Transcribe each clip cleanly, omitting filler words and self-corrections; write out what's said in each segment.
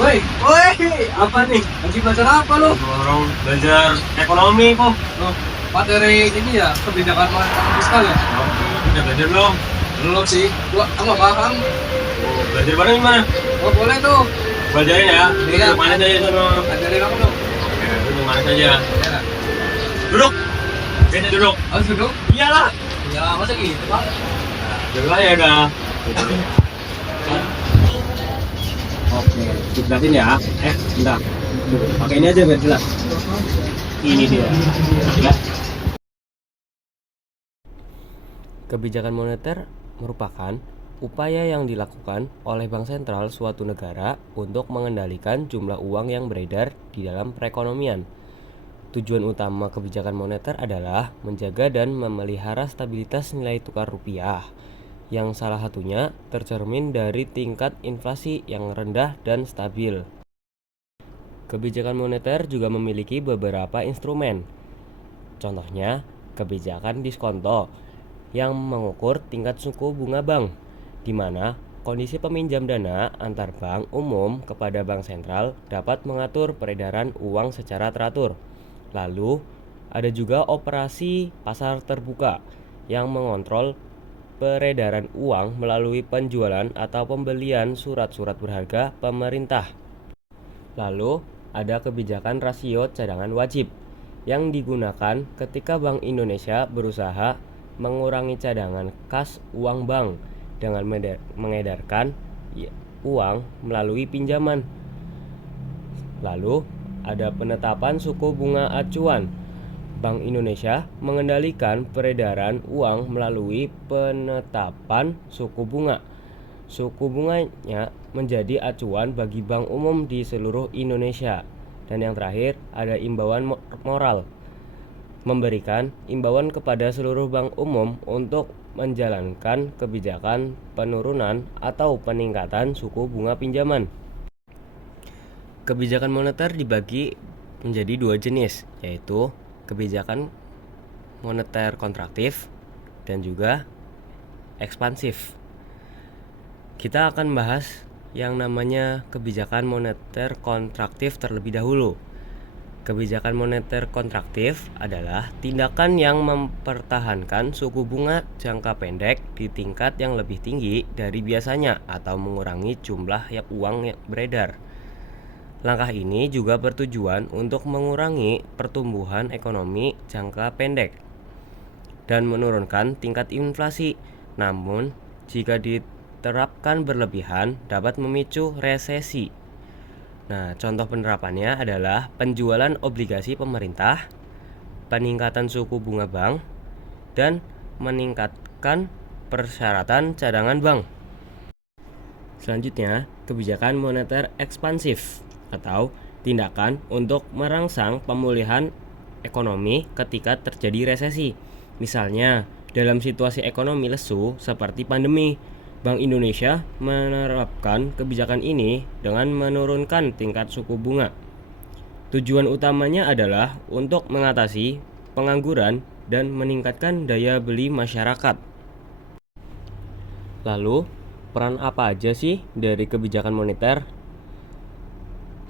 Woi, woi, apa nih? Lagi belajar apa lu? Orang belajar ekonomi kok. Oh, materi ini ya, kebijakan moneter fiskal ya? Oh, udah belajar belum? Belum sih, gua nggak paham. Oh, belajar bareng gimana? Oh, boleh tuh. Belajarin ya. Iya. Duduk mana aja sana. Ajarin aku dong. Oke, duduk mana saja. Ya. Duduk. Sini duduk. Harus duduk? Iyalah. Ya, masa gitu, Pak? Duduk aja udah. Oke, jelasin ya. Bentar. Pakai ini aja biar jelas. Ini dia. Ya. Kebijakan moneter merupakan upaya yang dilakukan oleh bank sentral suatu negara untuk mengendalikan jumlah uang yang beredar di dalam perekonomian. Tujuan utama kebijakan moneter adalah menjaga dan memelihara stabilitas nilai tukar rupiah, yang salah satunya tercermin dari tingkat inflasi yang rendah dan stabil. Kebijakan moneter juga memiliki beberapa instrumen. Contohnya, kebijakan diskonto yang mengukur tingkat suku bunga bank, di mana kondisi peminjam dana antar bank umum kepada bank sentral dapat mengatur peredaran uang secara teratur. Lalu, ada juga operasi pasar terbuka yang mengontrol peredaran uang melalui penjualan atau pembelian surat-surat berharga pemerintah. Lalu, ada kebijakan rasio cadangan wajib yang digunakan ketika Bank Indonesia berusaha mengurangi cadangan kas uang bank dengan mengedarkan uang melalui pinjaman. Lalu, ada penetapan suku bunga acuan. Bank Indonesia mengendalikan peredaran uang melalui penetapan suku bunga. Suku bunganya menjadi acuan bagi bank umum di seluruh Indonesia. Dan yang terakhir, ada imbauan moral. Memberikan imbauan kepada seluruh bank umum untuk menjalankan kebijakan penurunan atau peningkatan suku bunga pinjaman. Kebijakan moneter dibagi menjadi dua jenis, yaitu kebijakan moneter kontraktif dan juga ekspansif. Kita akan bahas yang namanya kebijakan moneter kontraktif terlebih dahulu. Kebijakan moneter kontraktif adalah tindakan yang mempertahankan suku bunga jangka pendek di tingkat yang lebih tinggi dari biasanya atau mengurangi jumlah uang yang beredar. Langkah ini juga bertujuan untuk mengurangi pertumbuhan ekonomi jangka pendek dan menurunkan tingkat inflasi. Namun, jika diterapkan berlebihan dapat memicu resesi. Nah, contoh penerapannya adalah penjualan obligasi pemerintah, peningkatan suku bunga bank, dan meningkatkan persyaratan cadangan bank. Selanjutnya, kebijakan moneter ekspansif atau tindakan untuk merangsang pemulihan ekonomi ketika terjadi resesi. Misalnya, dalam situasi ekonomi lesu seperti pandemi, Bank Indonesia menerapkan kebijakan ini dengan menurunkan tingkat suku bunga. Tujuan utamanya adalah untuk mengatasi pengangguran dan meningkatkan daya beli masyarakat. Lalu, peran apa aja sih dari kebijakan moneter?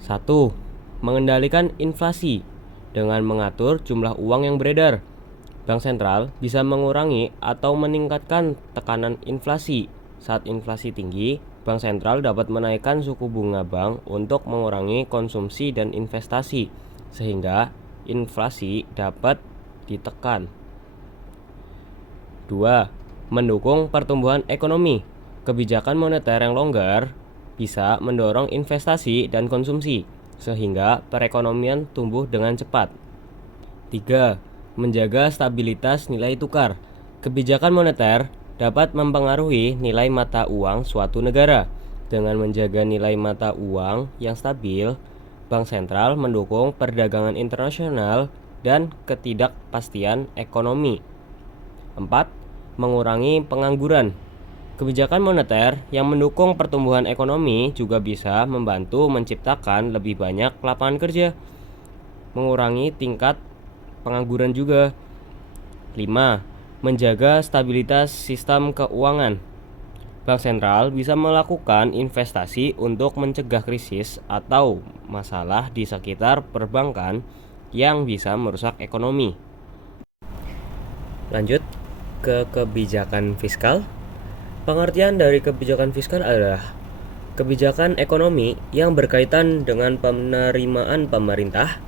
1. Mengendalikan inflasi dengan mengatur jumlah uang yang beredar. Bank sentral bisa mengurangi atau meningkatkan tekanan inflasi. Saat inflasi tinggi, bank sentral dapat menaikkan suku bunga bank untuk mengurangi konsumsi dan investasi, sehingga inflasi dapat ditekan. 2. Mendukung pertumbuhan ekonomi. Kebijakan moneter yang longgar bisa mendorong investasi dan konsumsi, sehingga perekonomian tumbuh dengan cepat. 3. Menjaga stabilitas nilai tukar. Kebijakan moneter dapat mempengaruhi nilai mata uang suatu negara. Dengan menjaga nilai mata uang yang stabil, Bank Sentral mendukung perdagangan internasional dan ketidakpastian ekonomi. 4. Mengurangi pengangguran. Kebijakan moneter yang mendukung pertumbuhan ekonomi juga bisa membantu menciptakan lebih banyak lapangan kerja, mengurangi tingkat pengangguran juga. 5. Menjaga stabilitas sistem keuangan. Bank sentral bisa melakukan investasi untuk mencegah krisis atau masalah di sekitar perbankan yang bisa merusak ekonomi. Lanjut ke kebijakan fiskal. Pengertian dari kebijakan fiskal adalah kebijakan ekonomi yang berkaitan dengan penerimaan pemerintah.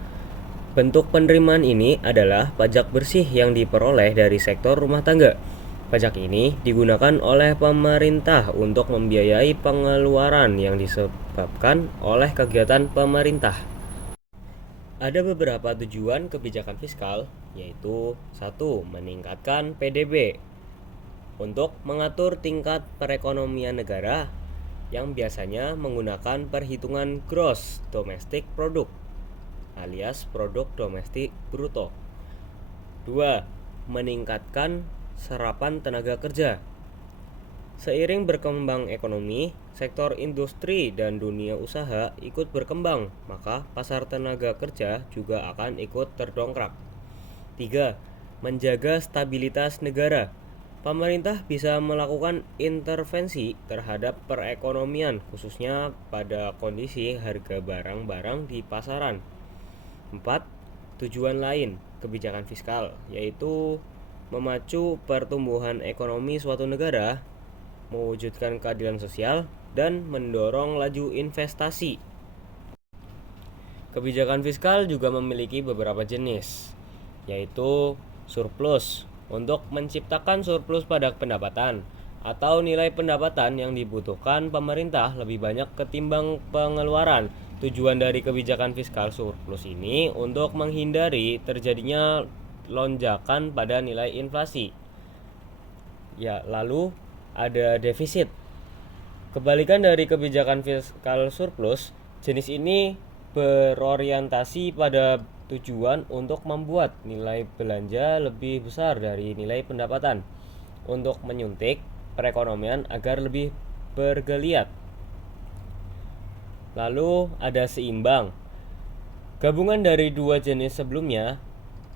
Bentuk penerimaan ini adalah pajak bersih yang diperoleh dari sektor rumah tangga. Pajak ini digunakan oleh pemerintah untuk membiayai pengeluaran yang disebabkan oleh kegiatan pemerintah. Ada beberapa tujuan kebijakan fiskal, yaitu 1. Meningkatkan PDB untuk mengatur tingkat perekonomian negara yang biasanya menggunakan perhitungan gross domestic product alias produk domestik bruto. 2. Meningkatkan serapan tenaga kerja. Seiring berkembang ekonomi, sektor industri dan dunia usaha ikut berkembang, maka pasar tenaga kerja juga akan ikut terdongkrak. 3. Menjaga stabilitas negara. Pemerintah bisa melakukan intervensi terhadap perekonomian, khususnya pada kondisi harga barang-barang di pasaran. 4. Tujuan lain kebijakan fiskal, yaitu memacu pertumbuhan ekonomi suatu negara, mewujudkan keadilan sosial, dan mendorong laju investasi. Kebijakan fiskal juga memiliki beberapa jenis, yaitu surplus, untuk menciptakan surplus pada pendapatan atau nilai pendapatan yang dibutuhkan pemerintah lebih banyak ketimbang pengeluaran. Tujuan dari kebijakan fiskal surplus ini untuk menghindari terjadinya lonjakan pada nilai inflasi. Ya, lalu ada defisit. Kebalikan dari kebijakan fiskal surplus, jenis ini berorientasi pada tujuan untuk membuat nilai belanja lebih besar dari nilai pendapatan untuk menyuntik perekonomian agar lebih bergeliat. Lalu ada seimbang. Gabungan dari dua jenis sebelumnya,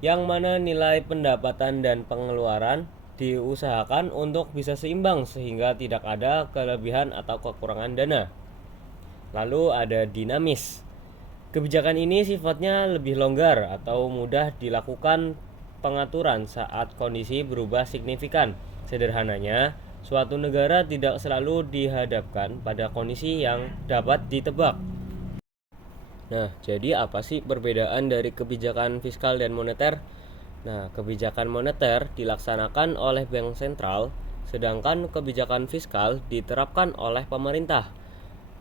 yang mana nilai pendapatan dan pengeluaran diusahakan untuk bisa seimbang sehingga tidak ada kelebihan atau kekurangan dana. Lalu ada dinamis. Kebijakan ini sifatnya lebih longgar atau mudah dilakukan pengaturan saat kondisi berubah signifikan. Sederhananya, suatu negara tidak selalu dihadapkan pada kondisi yang dapat ditebak. Nah, jadi apa sih perbedaan dari kebijakan fiskal dan moneter? Nah, kebijakan moneter dilaksanakan oleh bank sentral, sedangkan kebijakan fiskal diterapkan oleh pemerintah.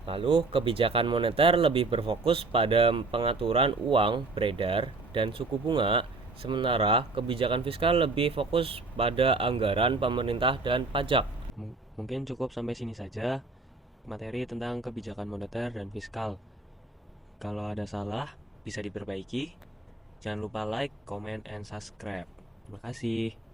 Lalu, kebijakan moneter lebih berfokus pada pengaturan uang beredar dan suku bunga, sementara kebijakan fiskal lebih fokus pada anggaran pemerintah dan pajak. Mungkin cukup sampai sini saja materi tentang kebijakan moneter dan fiskal. Kalau ada salah, bisa diperbaiki. Jangan lupa like, comment, and subscribe. Terima kasih.